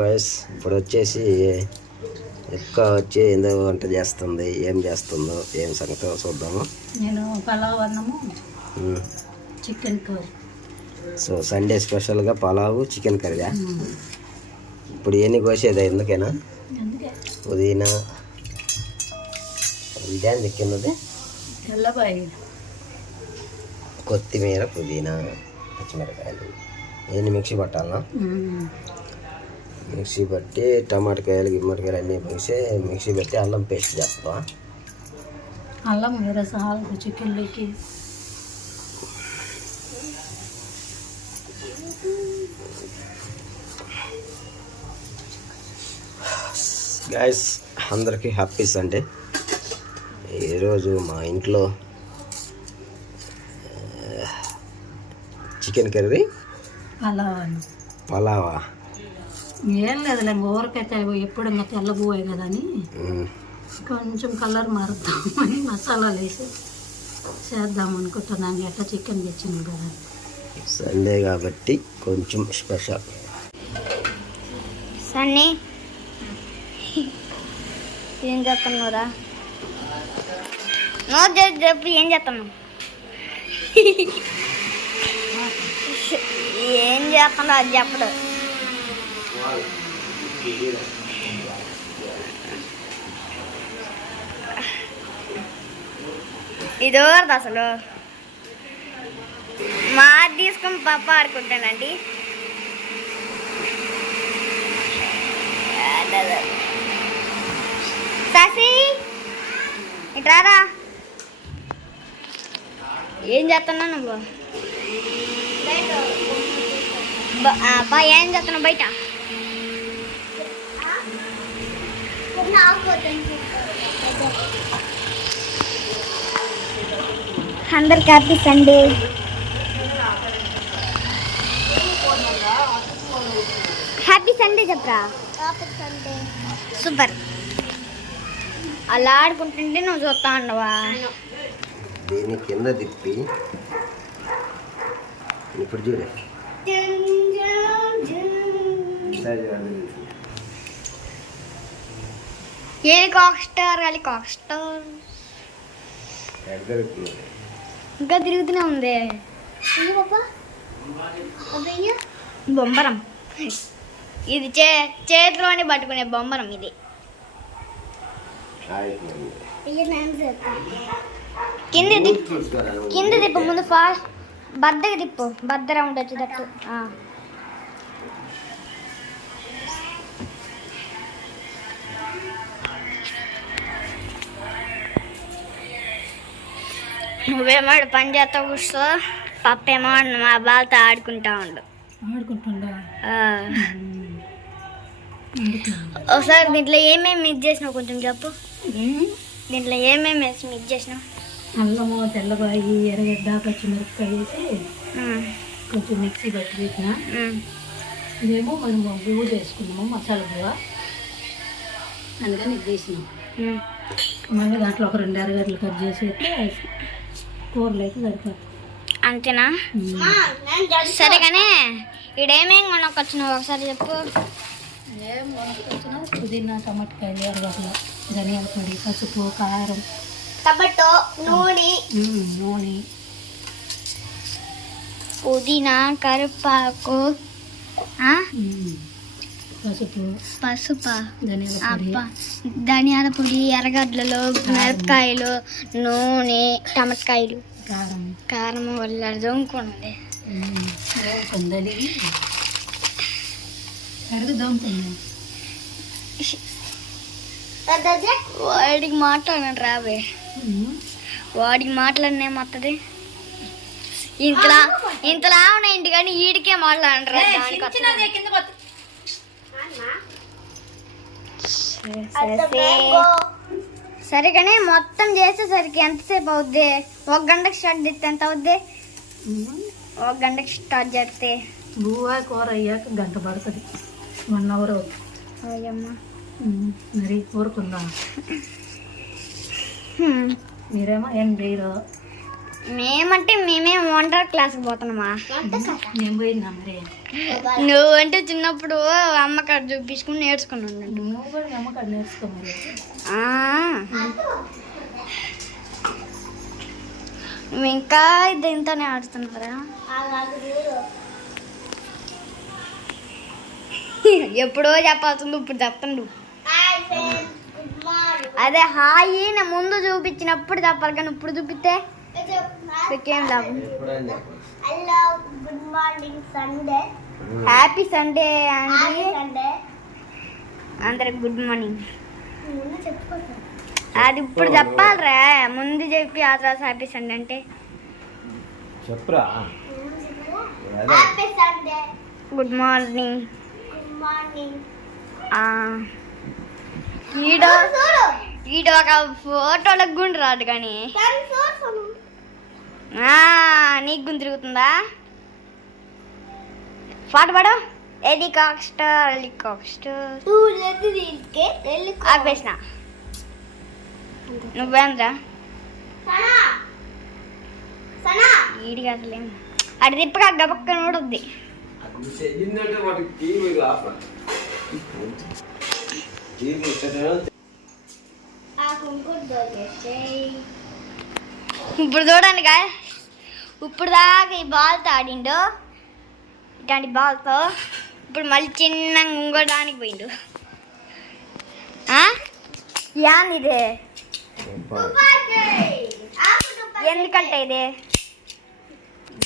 Voice ఇప్పుడు వచ్చేసి ఎక్కువ వచ్చి ఏందో వంట చేస్తుంది, ఏం చేస్తుందో ఏం సంగతో చూద్దాము. నేను పలావ్ అన్నము చికెన్ కర్రీ. సో సండే స్పెషల్గా పలావు చికెన్ కర్రీయా? ఇప్పుడు ఎన్ని కోసేదా ఎందుకేనా? పుదీనా ఇదే కిందది, తెల్లబాయి, కొత్తిమీర, పుదీనా, పచ్చిమిరకాయలు ఇవన్నీ మిక్సీ పట్టాలనా? మిక్సీ పట్టి టమాటకాయలు గిమ్మటకాయలు అన్నీ వేసి మిక్సీ పెట్టి అల్లం పేస్ట్ చేస్తావా? అల్లం రసాలు చికెన్లోకి. గైస్ అందరికీ హ్యాపీ సండే. ఈరోజు మా ఇంట్లో చికెన్ కర్రీ, పలావా. ఏం లేదులే, ఊరికైతే ఎప్పుడు ఇంకా తెల్లబోయాయి కదా అని కొంచెం కలర్ మారుద్దామని మసాలాలు వేసి చేద్దాం అనుకుంటున్నాను. ఎట్లా చికెన్ తెచ్చింది కదా సండే కాబట్టి కొంచెం స్పెషల్. సన్నీ ఏం చేస్తున్నావురా? చెప్పు, ఏం చేస్తున్నావు? ఏం చేస్తున్నావు అది చెప్పడు. ఇది ఎవరిది అసలు? మా తీసుకొని పప్ప ఆడుకుంటానండి. శశి ఇట్రారా. ఏం చేస్తున్నా నువ్వు? బా ఏం చేస్తున్నావు బయట? అందరికి హ్యాపీ సండే. హ్యాపీ సండే చెప్పరా. సూపర్. అలా ఆడుకుంటుంటే నువ్వు చూస్తా ఉండవా? దీన్ని కింద తిప్పి ఇప్పుడు చూడే. ఏది కాక్ స్టార్ కాలి కాక్ స్టార్ ఇంకా తిరుగుతూనే ఉంది. బొమ్మరం ఇది, చేతిలోనే పట్టుకునే బొమ్మరం ఇది. కింద తిప్పు ముందు, ఫాస్ట్ బద్దగా తిప్పు, బద్ద రౌండ్ వచ్చేటట్టు. నువ్వేమో పని చేస్తా కూర్చో, పప్పేమో మా బాలతో ఆడుకుంటా ఆడుకుంటుండా. ఒకసారి దీంట్లో ఏమేమి మిక్స్ చేసినావు కొంచెం చెప్పు. దీంట్లో ఏమేమి వేసి మిక్స్ చేసినావు? అల్లము, తెల్లబాయి, ఎర్రగడ్డ, పచ్చిమిరపకాయ వేసి కొంచెం మిక్సీ పట్టి పెట్టిన. ఇదేమో మనం గువ్వ వేసుకున్నాము, మసాలా గువ్వ, అందుకని ఇది వేసినాం. మళ్ళీ దాంట్లో ఒక 2 ఎర్రగడ్డలు కట్ చేసి కూరలు అయితే సరిపోతుంది. అంతేనా? సరే కానీ ఇడేమేమి కొనుక్కొచ్చినావు ఒకసారి చెప్పు. ఏం కొనుక్కొచ్చినా పుదీనా, టమాటకాయలు, ఎర్రగడ్డలు, ధనియాల పొడి, పసుపు, కారం, టమాటో, నూనె, పుదీనా, కరివేపాకు, పసుపు, ధనియాల పొడి, ఎర్రగడ్డలు, మిరపకాయలు, నూనె, టమాటకాయలు, కారం వల్ల దొంగకుంది. వాడికి మాట్లాడండి రావే, వాడికి మాట్లాడినే మొత్తది. ఇంతలా ఉన్నాయండి కానీ వీడికే మాట్లాడండి. సరే కానీ మొత్తం చేసేసరికి ఎంతసేపు అవుద్ది? 1 గంటకి స్టార్ట్ చేస్తే ఎంత అవుద్ది? 1 గంటకి స్టార్ట్ చేస్తే బువ్వ కూర అయ్యాక 1 గంట పడుతుంది, 1 అవర్ అవుతుంది. అయ్యమ్మా మరి ఊరుకుందా? మీరేమో ఏం చేయరు, మేమేం వండర్ క్లాస్కి పోతున్నామా? నేను పోయినా మరి. నువ్వంటే చిన్నప్పుడు అమ్మకాడ చూపించుకుని నేర్చుకుని ఉండండి. నువ్వు కూడా మీ అమ్మకాడ నేర్చుకో మరి. నువ్వు ఇంకా దీంతోనే ఆడుతున్నారా? ఎప్పుడో చెప్పాల్సింది ఇప్పుడు చెప్తాను. అదే హాయి నా ముందు చూపించినప్పుడు చెప్పాలి కానీ ఇప్పుడు చూపిస్తే ఏం లాభం. హ్యాపీ సండే అండి అందరికి. గుడ్ మార్నింగ్ అది ఇప్పుడు చెప్పాలరా, ముందు చెప్పి ఆ తర్వాత హ్యాపీ సండే అంటే చెప్పురా. Good morning. ఈడ ఒక ఫోటోలకు గుండు రాదు కానీ నీకు గుండు తిరుగుతుందా? పాట పాడు. హెలికాప్టర్ హెలికాప్టర్ ఆపేసిన. నువ్వేంద్రా ఈడికి అసలేం అడి తిప్పగా గబక్క నోడుద్ది. ఇప్పుడు చూడండి గా, ఇప్పుడు దాకా ఈ బాల్తో ఆడిండు, ఇట్లాంటి బాల్తో. ఇప్పుడు మళ్ళీ చిన్నగా ఇంకోడానికి పోయిండు. ఏంది ఇది? ఎందుకంటే ఇది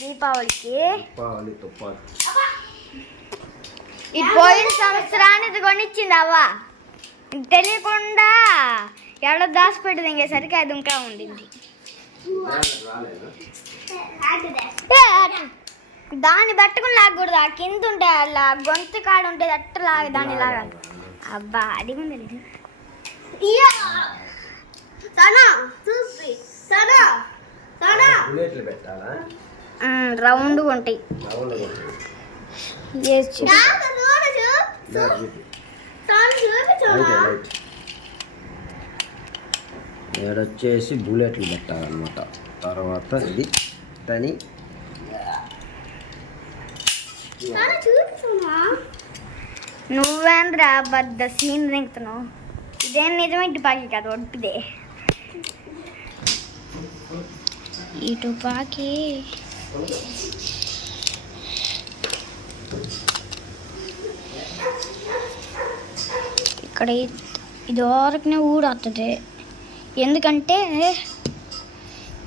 దీపావళికి ఈ పోయిన సంవత్సరాన్ని ఇది కొనిచ్చింది అవ్వ. తెలియకుండా ఎవడో దాచిపెట్టి దింగేసరికి అది ఇంకా ఉండింది. దాన్ని పట్టుకుని లాగకూడదు, ఆ కింద ఉంటే అలా గొంతు కాడ ఉంటే అట్ట లాగా దాన్ని లాగాలి. అబ్బా అది కూడా తెలియదు. రౌండ్ ఉంటాయి. వచ్చేసి బుల్లెట్లు పెట్టాలన్నమాట. తర్వాత ఇది దాని నువ్వేంద్రా బద్ద సీన్ దింగుతున్నావు. ఇదేం నిజమే తుపాకీ కాదు, ఒడ్పిదే ఈ తుపాకీ. ఇక్కడ ఇది వరకునే ఊడవుతుంది. ఎందుకంటే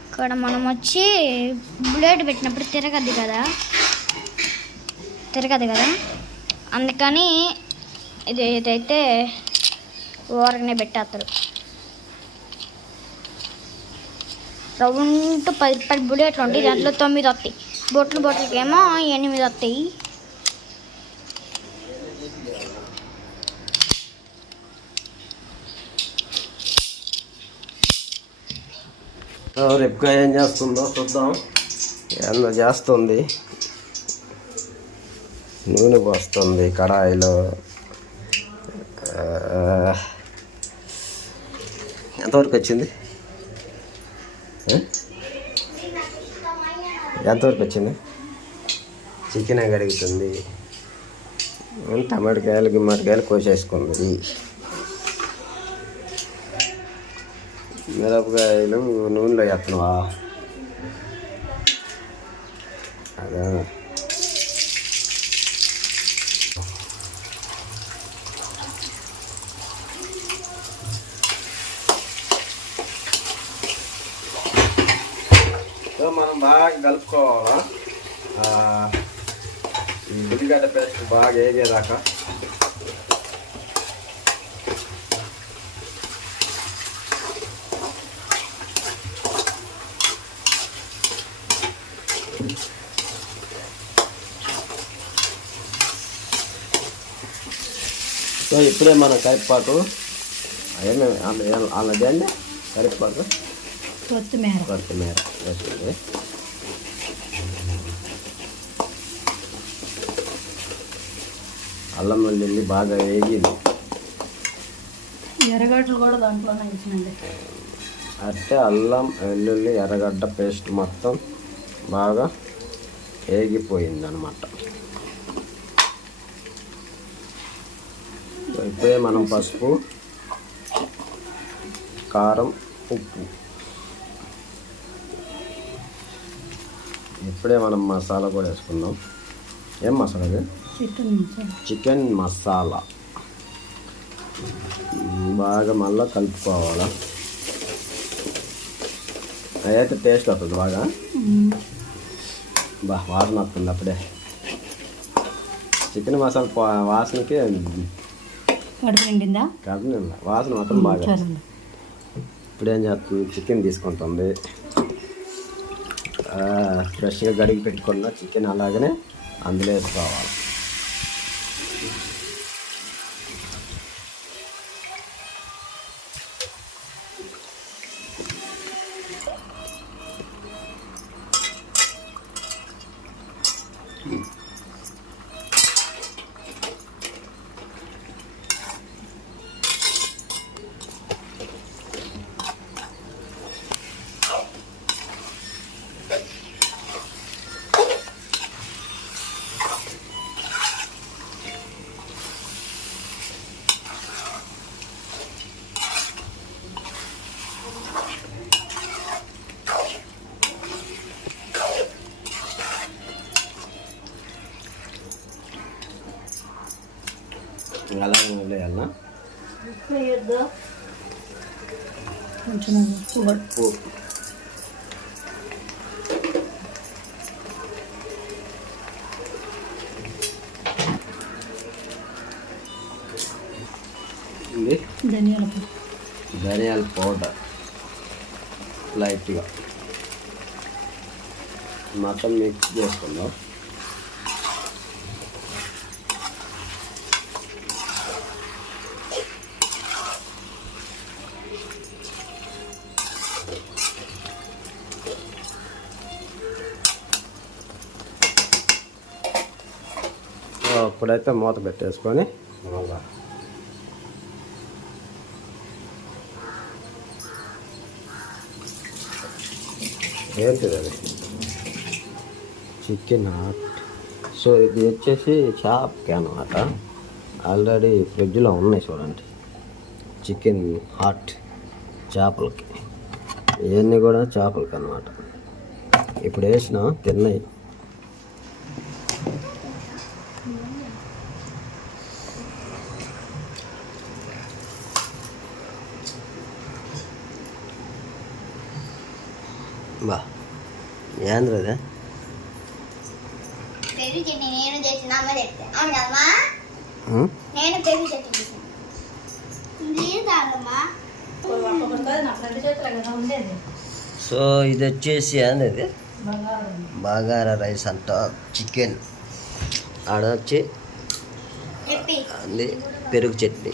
ఇక్కడ మనం వచ్చి బుల్లెట్ పెట్టినప్పుడు తిరగదు కదా, అందుకని ఇదైతే ఊరకనే పెట్టేస్తారు. రౌండ్ 10 బుల్లెట్లు ఉంటాయి, దాంట్లో 9 వస్తాయి. బొట్లకేమో 8 వస్తాయి. రేపుగా ఏం చేస్తుందో చూద్దాం. ఏమన్నా చేస్తుంది, నూనె పోస్తుంది కడాయిలో. ఎంతవరకు వచ్చింది? ఎంతవరకు వచ్చింది? చికెన్ కడుగుతుంది, టమాటకాయలు గిమ్మటకాయలు కోసేసుకుంది, మిరపకాయలు నూనెలో వేస్తున్నావా? అదే మనం బాగా కలుపుకోవాలా. ఈ ఉల్లిగడ్డ పేస్ట్ బాగా వేగేదాకా. సో ఇప్పుడే మనం కరివేపాకు అన్నదండి, కరివేపాకు కొత్తిమీర వేసింది. అల్లం వెల్లుల్లి బాగా వేగింది. ఎర్రగడ్డలు కూడా దాంట్లోనే వేసినండి. అంటే అల్లం వెల్లుల్లి ఎర్రగడ్డ పేస్ట్ మొత్తం బాగా వేగిపోయింది అనమాట. ఇప్పుడే మనం పసుపు, కారం, ఉప్పు, ఇప్పుడే మనం మసాలా కూడా వేసుకుందాం. ఏం మసాలా ఇది? చికెన్ మసాలా. బాగా మళ్ళీ కలుపుకోవాలా. అదైతే టేస్ట్ వస్తుంది బాగా. వాసన వస్తుంది అప్పుడే. చికెన్ మసాలా వాసనకి కడుపు నిండిందా? కడుపు నిండా వాసన మాత్రం బాగా. ఇప్పుడు ఏం చేస్తుంది, చికెన్ తీసుకుంటుంది. ఫ్రెష్గా గడిగి పెట్టుకున్న చికెన్ అలాగనే అందులో వేసుకోవాలి. అలాగే వదిలేయాలన్నా. కొంచెం ఉప్పు, ధనియాల పౌడర్ లైట్గా మొత్తం మిక్స్ చేసుకుందాం. ఇప్పుడైతే మూత పెట్టేసుకొని ఏంటిది అది చికెన్ హాట్. సో ఇది వచ్చేసి షాప్కి అన్నమాట. ఆల్రెడీ ఫ్రిడ్జ్లో ఉన్నాయి చూడండి చికెన్ హాట్ చేపలకి. ఇవన్నీ కూడా చేపలకి అన్నమాట. ఇప్పుడు వేసిన తిన్నాయి. బా ఏంద్రదే పెరుగు చట్నీ నేను చేసిన అమ్మ చెప్తే అవును కదమ్మా. నేను పెరుగు చట్నీ చేసాను. సో ఇది వచ్చేసి అనేది బగారా రైస్ అంట. చికెన్ ఆడ వచ్చి అది పెరుగు చట్నీ.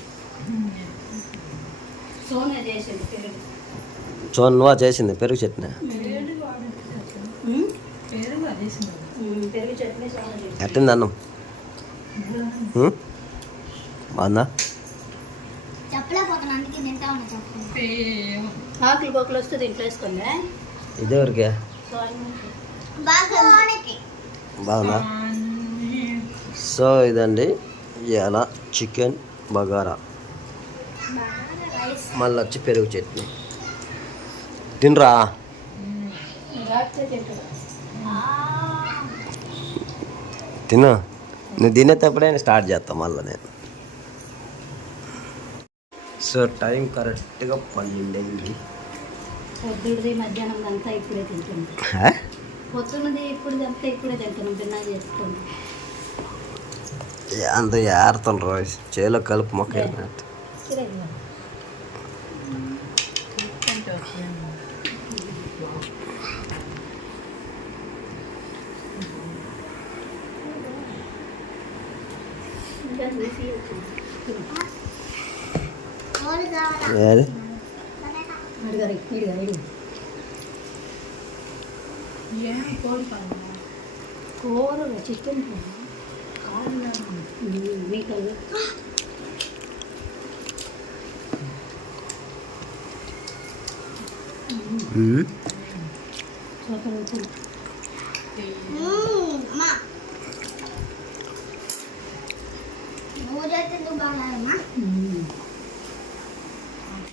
సోన్వా చేసింది పెరుగు చట్నీ. ఎట్టింది అన్నం బాగుందా? ఆకులు బొక్కలు వస్తే దీంట్లో వేసుకుందా? ఇదేవరికే బాగుందా? సో ఇదండి ఇలా చికెన్ బగారా మళ్ళీ వచ్చి పెరుగు చట్నీ. తినరా? తిను. నువ్వు తినేటప్పుడే స్టార్ట్ చేస్తావు మళ్ళీ నేను. సో టైం కరెక్ట్గా 12 అయింది. పొద్దుడిది మధ్యాహ్నం అంతా ఇప్పుడే తింటుంది. పొద్దున్నది ఇప్పుడు అంతా ఇప్పుడే తింటాను. తిన్నా చేసుకోండి. అంత ఏరుతాను రోజు చేలో కలుపు మొక్క అయినట్టు. ఏది కూర చికెన్ మీకు ఉమ్. సూపర్ అవుతుంది. అమ్మా ఊరైతే బాగా ఉమ్.